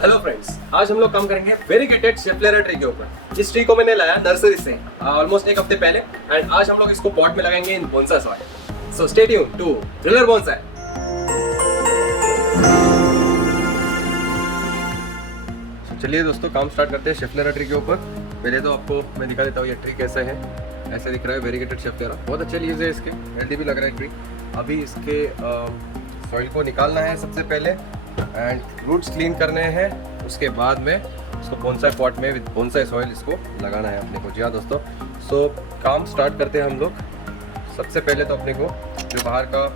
Hello friends, आज हम लोग काम करेंगे वेरीगेटेड शेफलेरा ट्री के ऊपर। इस ट्री को मैंने लाया नर्सरी से ऑलमोस्ट एक हफ्ते पहले एंड आज हम लोग इसको पॉट में लगाएंगे in bonsai soil. So stay tune to Driller bonsai. चलिए दोस्तों, काम स्टार्ट करते हैं शेफलेरा ट्री के ऊपर। पहले तो आपको मैं दिखा देता हूँ ये ट्री कैसा है। ऐसे दिख रहा है वेरीगेटेड शेफलेरा, बहुत अच्छे लीव्स है इसके, हेल्दी भी लग रहा है ट्री। अभी इसके सॉइल को निकालना है सबसे पहले एंड रूट्स क्लीन करने हैं। उसके बाद में इसको बोनसाई पॉट में विद बोनसाई सॉइल इसको लगाना है अपने को। जी हाँ दोस्तों, सो काम स्टार्ट करते हैं हम लोग। सबसे पहले तो अपने को जो बाहर का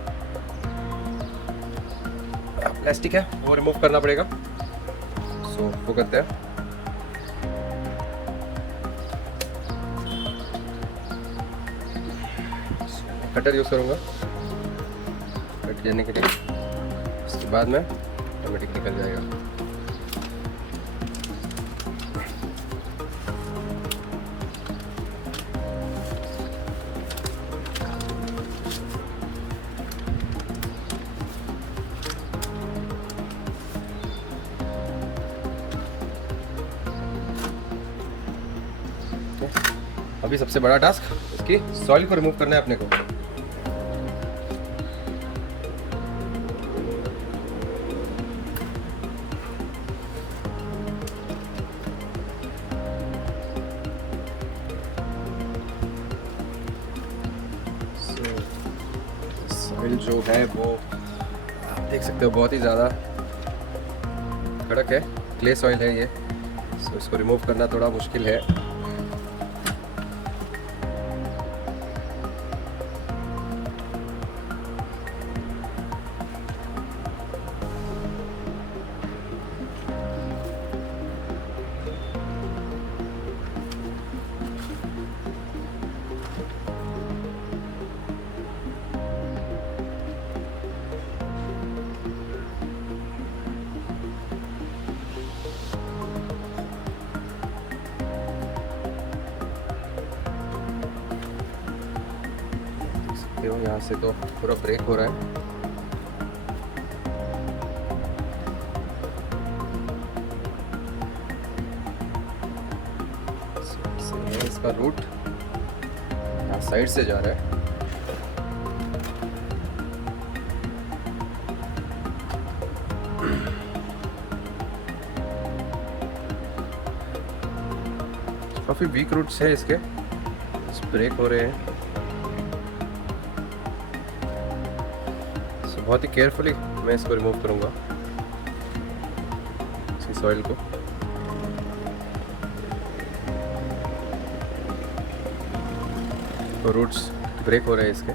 प्लास्टिक है वो रिमूव करना पड़ेगा। सो वो करते हैं। कटर यूज़ करूँगा कट देने के लिए, उसके बाद में ऑटोमेटिक निकल जाएगा। अभी सबसे बड़ा टास्क इसकी सॉइल को रिमूव करना है अपने को। सॉइल जो है वो आप देख सकते हो बहुत ही ज़्यादा कड़क है, क्ले सॉइल है ये। सो इसको रिमूव करना थोड़ा मुश्किल है। यहाँ से तो पूरा ब्रेक हो रहा है। इसका रूट यहाँ साइड से जा रहा है। काफी वीक रूट्स है इसके, ब्रेक हो रहे हैं। बहुत ही केयरफुली मैं इसको रिमूव करूंगा, इसकी सॉइल को। तो रूट्स ब्रेक हो रहे हैं इसके।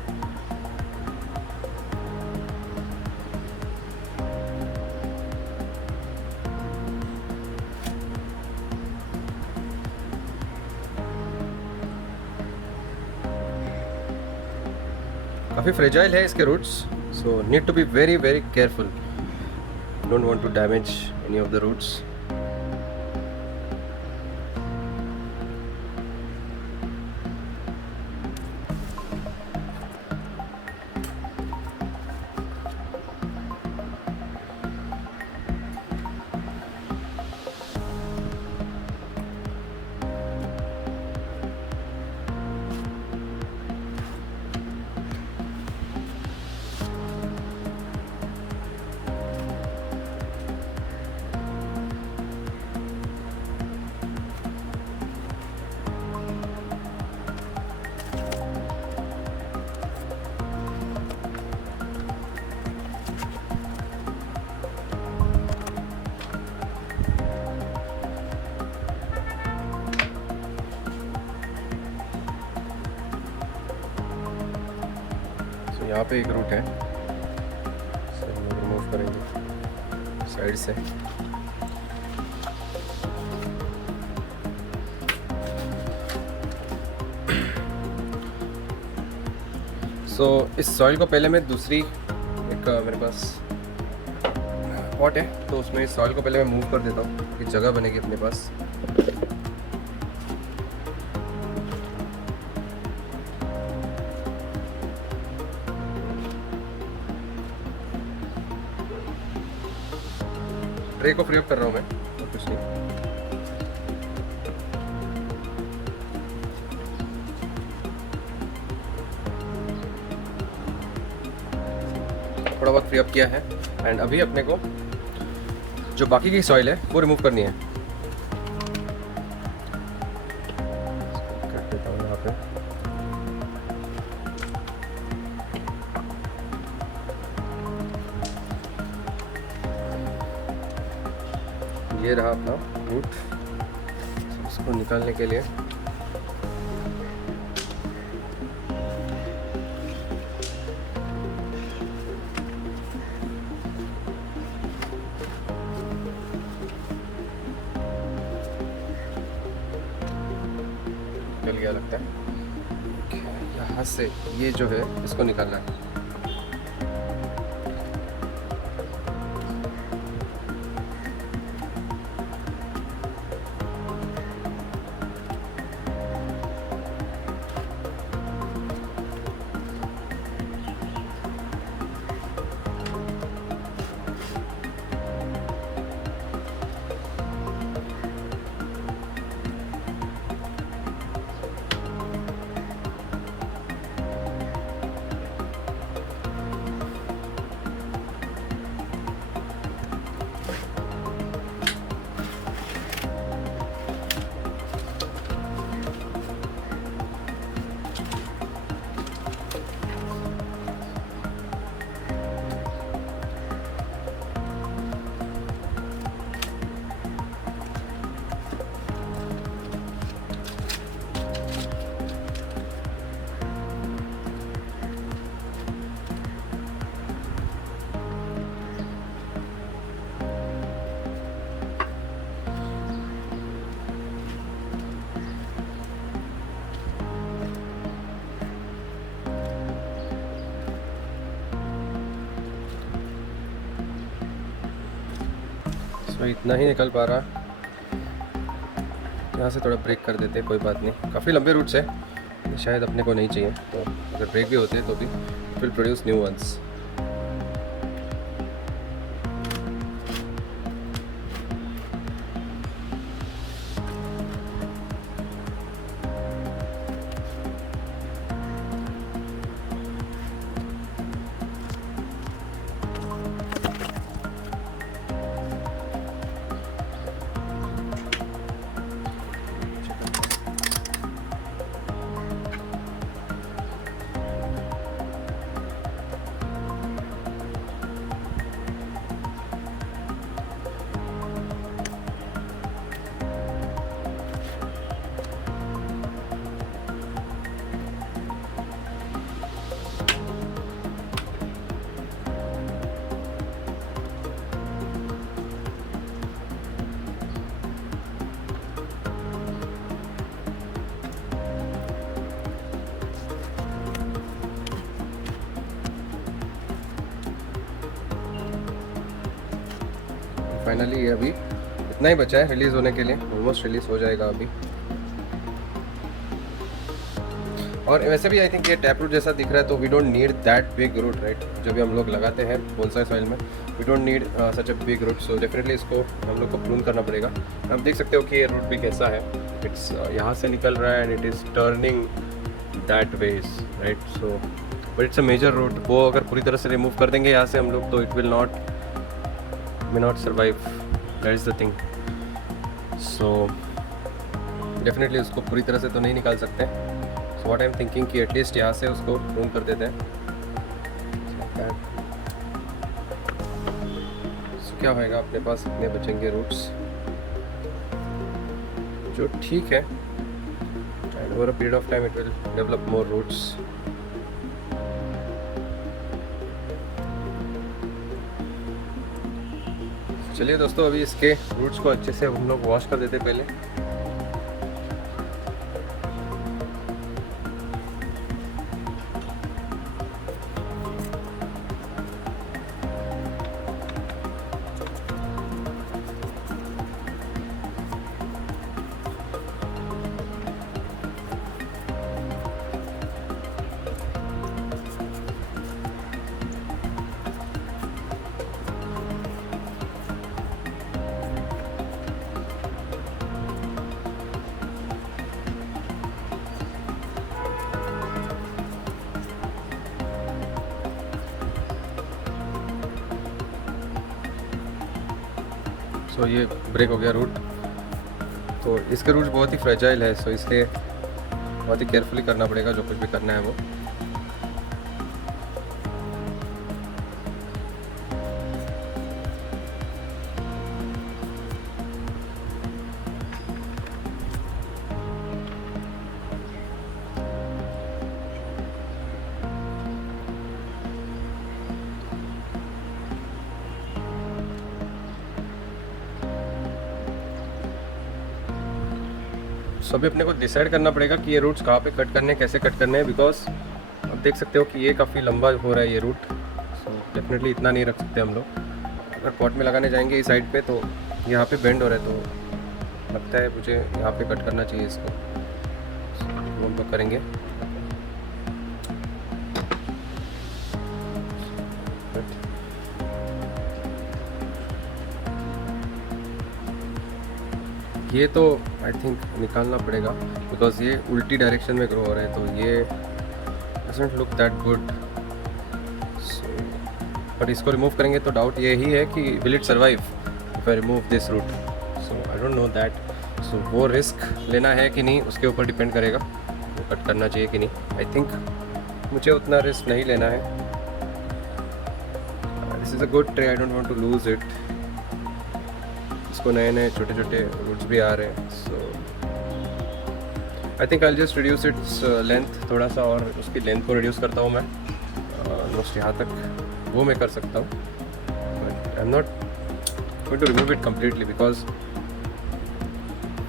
काफ़ी फ्रेजाइल है इसके roots, so need to be very careful. Don't want to damage any of the roots. यहाँ पे एक रूट है, रिमूव करेंगे साइड से। सो इस सॉइल को पहले मैं दूसरी एक मेरे पास पॉट है तो उसमें इस सॉइल को पहले मैं मूव कर देता हूँ कि जगह बनेगी अपने पास। ट्रे ट्रे को फ्री अप कर रहा हूँ मैं, और कुछ नहीं। थोड़ा बहुत फ्री अप किया है एंड अभी अपने को जो बाकी की सॉइल है वो रिमूव करनी है। कर देता हूँ यहाँ पे। ये रहा अपना रूट, इसको निकालने के लिए निकल गया लगता है। यहाँ से ये जो है इसको निकालना है। तो इतना ही निकल पा रहा, यहाँ से थोड़ा ब्रेक कर देते, कोई बात नहीं। काफ़ी लंबे रूट्स है, शायद अपने को नहीं चाहिए, तो अगर ब्रेक भी होते हैं तो भी it will produce new ones. Finally ये अभी इतना ही बचा है रिलीज़ होने के लिए, ऑलमोस्ट रिलीज़ हो जाएगा अभी। और वैसे भी आई थिंक ये टैप रूट जैसा दिख रहा है, तो we don't need that big root, right. जब भी हम लोग लगाते हैं बोनसाई सॉइल में, we don't need such a big root, so definitely इसको हम लोग को प्रून करना पड़ेगा। आप देख सकते हो कि ये रूट भी कैसा है, इट्स यहाँ से निकल रहा है and it is turning that ways, right. So but it's a major root, वो अगर पूरी तरह से रिमूव कर देंगे यहाँ से हम लोग, तो it will not survive, that is the thing. So definitely उसको पूरी तरह से तो नहीं निकाल सकते। So what I am thinking कि एटलीस्ट यहाँ से उसको प्रून कर देते हैं। So, क्या होएगा, अपने पास इतने बचेंगे रूट्स जो ठीक है, and over a period of time it will develop more roots. चलिए दोस्तों, अभी इसके रूट्स को अच्छे से हम लोग वॉश कर देते पहले। सो ये ब्रेक हो गया रूट। तो इसके रूट्स बहुत ही फ्रेजाइल है, सो इसलिए बहुत ही केयरफुली करना पड़ेगा जो कुछ भी करना है वो। सो अभी अपने को डिसाइड करना पड़ेगा कि ये रूट्स कहाँ पे कट करने हैं, कैसे कट करने हैं, बिकॉज आप देख सकते हो कि ये काफ़ी लंबा हो रहा है ये रूट। सो डेफिनेटली इतना नहीं रख सकते हम लोग। अगर पॉट में लगाने जाएंगे इस साइड पे तो यहाँ पे बेंड हो रहा है, तो लगता है मुझे यहाँ पे कट करना चाहिए इसको। तो हम लोग करेंगे। ये तो आई थिंक निकालना पड़ेगा बिकॉज ये उल्टी डायरेक्शन में ग्रो हो रहा है, तो ये doesn't look that good. So but इसको रिमूव करेंगे तो डाउट यही है कि will it survive if I remove this root. So I don't know that. So वो रिस्क लेना है कि नहीं उसके ऊपर डिपेंड करेगा, वो कट करना चाहिए कि नहीं। आई थिंक मुझे उतना रिस्क नहीं लेना है। This is a good tray, I don't want to lose it. इसको नए नए छोटे छोटे रूट्स भी आ रहे हैं, so I think I just reduce its length थोड़ा सा, और उसकी लेंथ को रिड्यूस करता हूँ मैं ऑलमोस्ट यहाँ तक, वो मैं कर सकता हूँ। But I am not going to remove it completely because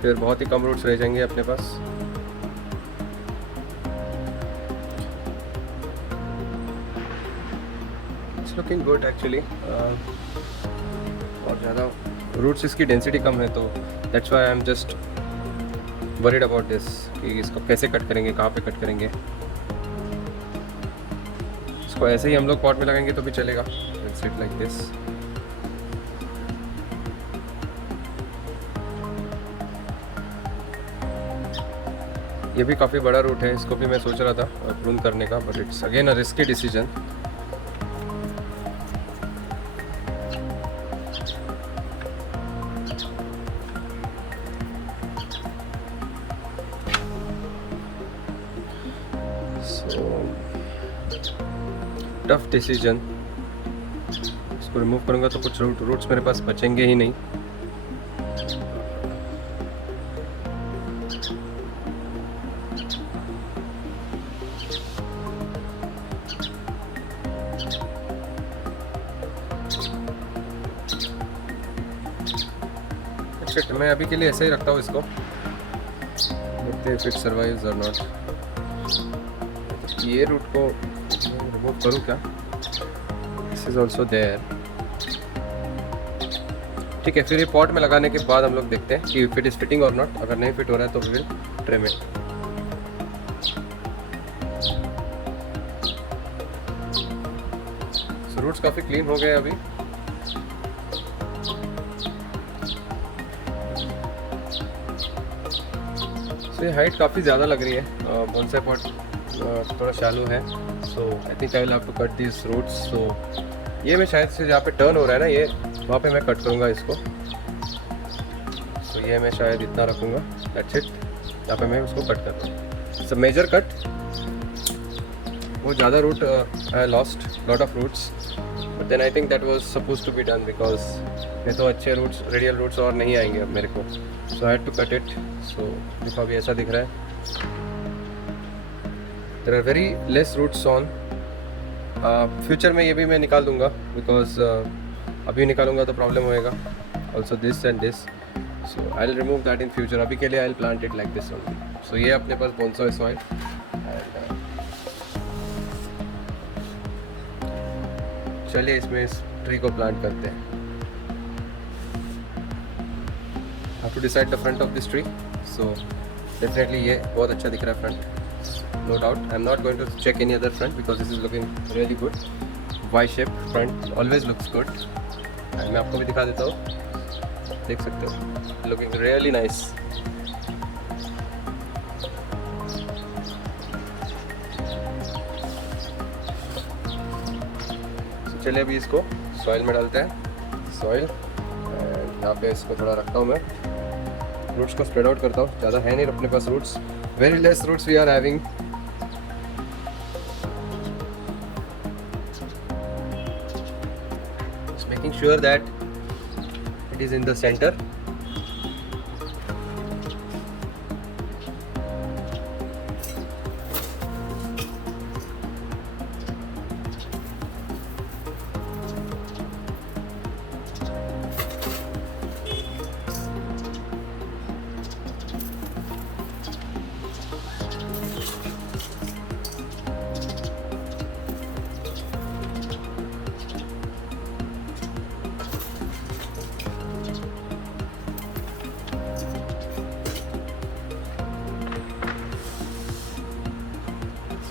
फिर बहुत ही कम रूट्स रह जाएंगे अपने पास। It's looking good actually. और ज़्यादा रूट्स इसकी डेंसिटी कम है, तो that's why I am just worried about this कि इसको कैसे कट करेंगे, कहाँ पे कट करेंगे। इसको ऐसे ही हम लोग पॉट में लगाएंगे तो भी चलेगा, इट्स इट लाइक दिस। ये भी काफ़ी बड़ा रूट है, इसको भी मैं सोच रहा था प्रून करने का, but it's again a risky decision. Tough decision. इसको रिमूव करूँगा तो कुछ रूट्स मेरे पास बचेंगे ही नहीं। अच्छा, मैं अभी के लिए ऐसे ही रखता हूँ इसको, देखते हैं इफ इट सर्वाइव्स और नॉट। ये रूट को रिमूव करूँ क्या? This is also there. ठीक है, फिर ये पॉट में लगाने के बाद हम लोग देखते हैं कि फिट इज फिटिंग और नॉट। अगर नहीं फिट हो रहा है तो फिर ट्रे में। रूट्स काफ़ी क्लीन हो गए अभी। तो ये हाइट काफ़ी ज़्यादा लग रही है, बोनसाई पॉट थोड़ा शैलो है, so I think I will have to cut this roots. सो ये मैं शायद से जहाँ पे टर्न हो रहा है ना, ये वहाँ पे मैं कट करूँगा इसको। सो ये मैं शायद इतना रखूँगा, दैट्स इट। यहाँ पे मैं उसको कट करता हूँ। So major cut. वो ज़्यादा root I lost lot of roots, but then I think that was suppose to be done because ये तो अच्छे रूट्स, रेडियल रूट्स और नहीं आएंगे अब मेरे को। So I had to cut it. So देखो अभी ऐसा दिख रहा है। There are very less roots on. Future में ये भी मैं निकाल दूंगा बिकॉज अभी निकालूंगा तो प्रॉब्लम होएगा। Also this and this, so I will remove that in future. अभी के लिए I will plant it like this only. So ये अपने पास बोनसाई सॉइल एंड चलिए इसमें इस ट्री को प्लांट करते हैं। have to decide the front of this tree, so definitely ये बहुत अच्छा दिख रहा है front, no doubt. I'm not going to check any other front because this is looking really good. Y shape front always looks good. and मैं आपको भी दिखा देता हूँ, देख सकते हो, looking really nice. so चलिए अभी इसको सॉइल में डालते हैं। सॉइल यहाँ पे इसको थोड़ा रखता हूँ मैं, रूट्स को स्प्रेड आउट करता हूँ। ज़्यादा है नहीं अपने पास roots, very less roots we are having. Making sure that it is in the centre.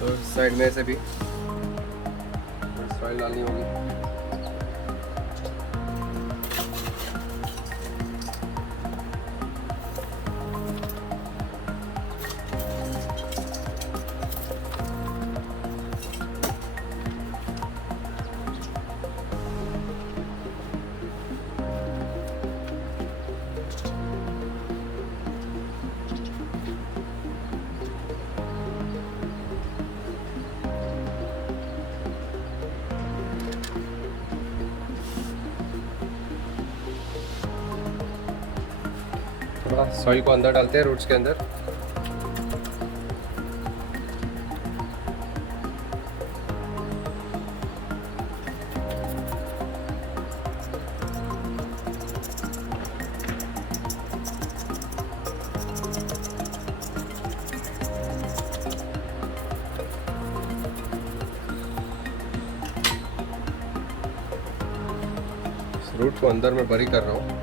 तो साइड में से भी सॉइल डालनी होगी। थोड़ा सॉइल को अंदर डालते हैं रूट्स के अंदर। रूट को अंदर मैं बरी कर रहा हूँ।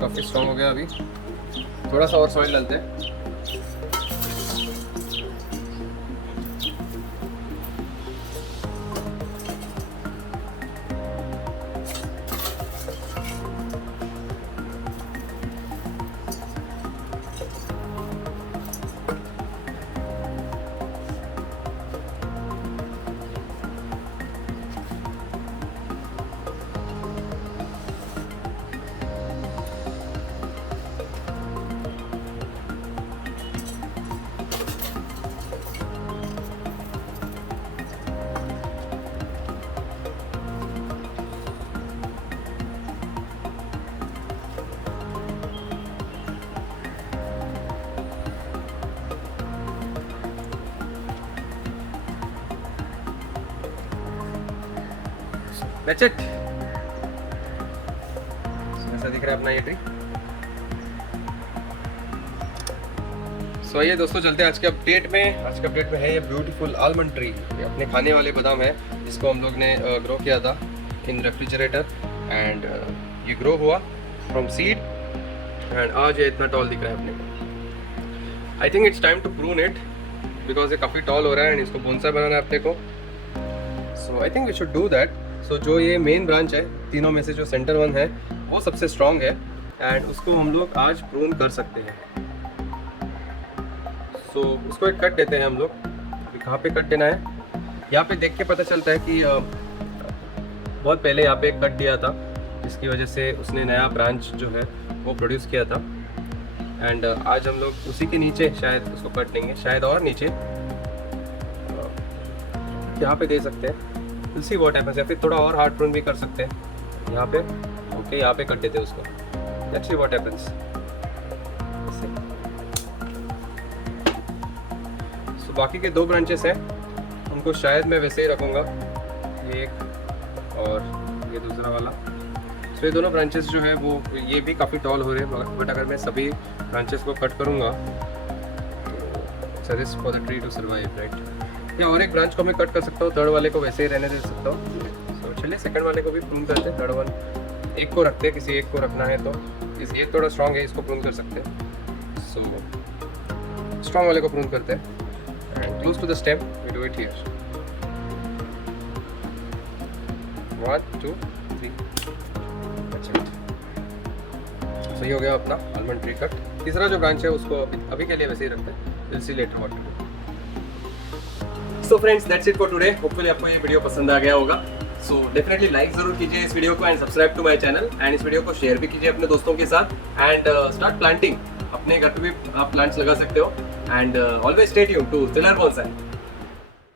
काफ़ी स्ट्रॉन्ग हो गया अभी। थोड़ा सा और सॉइल डालते हैं। That's it. ऐसा दिख रहा है अपना ये ट्री। सो ये दोस्तों चलते हैं आज के अपडेट में। आज के अपडेट में है ये ब्यूटीफुल आलमंड ट्री। ये अपने खाने वाले बादाम है, जिसको हम लोग ने ग्रो किया था इन रेफ्रिजरेटर एंड ये ग्रो हुआ फ्रॉम सीड एंड आज ये इतना टॉल दिख रहा है अपने को। I think it's time to prune it because ये काफ़ी टॉल हो रहा है एंड इसको बोनसाई बनाना है अपने को। So I think we should do that. So जो ये मेन ब्रांच है तीनों में से जो सेंटर वन है वो सबसे स्ट्रॉन्ग है एंड उसको हम लोग आज प्रून कर सकते हैं। सो उसको एक कट देते हैं हम लोग। कहाँ पे कट देना है यहाँ पे देख के पता चलता है कि बहुत पहले यहाँ पे एक कट दिया था, जिसकी वजह से उसने नया ब्रांच जो है वो प्रोड्यूस किया था एंड आज हम लोग उसी के नीचे शायद उसको कट देंगे, शायद और नीचे यहाँ पे दे सकते हैं। सी वॉट हैपेंस, या फिर थोड़ा और हार्ड प्रून भी कर सकते हैं यहाँ पे। ओके यहाँ पे कट देते हैं उसको। Let's see what happens. So बाकी के दो ब्रांचेस हैं उनको शायद मैं वैसे ही रखूँगा, ये एक और ये दूसरा वाला। सो ये दोनों ब्रांचेस जो है वो ये भी काफ़ी टॉल हो रहे हैं, बट अगर मैं सभी ब्रांचेस को कट करूँगा तो risk for the tree to survive, right. या और एक ब्रांच को मैं कट कर सकता हूँ, थर्ड वाले को वैसे ही रहने दे सकता हूँ। सो चलिए सेकंड वाले को भी प्रून करते हैं। थर्ड वन एक को रखते हैं, किसी एक को रखना है तो ये थोड़ा स्ट्रॉन्ग है, इसको प्रून कर सकते हैं। सो स्ट्रॉन्ग वाले को प्रून करते हैं and close to the stem we do it here. 1 2 3। सही हो गया अपना आलमंड ट्री कट। तीसरा जो ब्रांच है उसको अभी के लिए वैसे ही रखते हैं, will see later what to do. So friends that's it for today. Hopefully आपको ये वीडियो पसंद आ गया होगा। सो डेफिनेटली लाइक जरूर कीजिए इस वीडियो को and subscribe to my channel and इस वीडियो को शेयर भी कीजिए अपने दोस्तों के साथ एंड स्टार्ट प्लांटिंग। अपने घर पे भी आप प्लांट्स लगा सकते हो and always stay tuned to Stellar bonsai.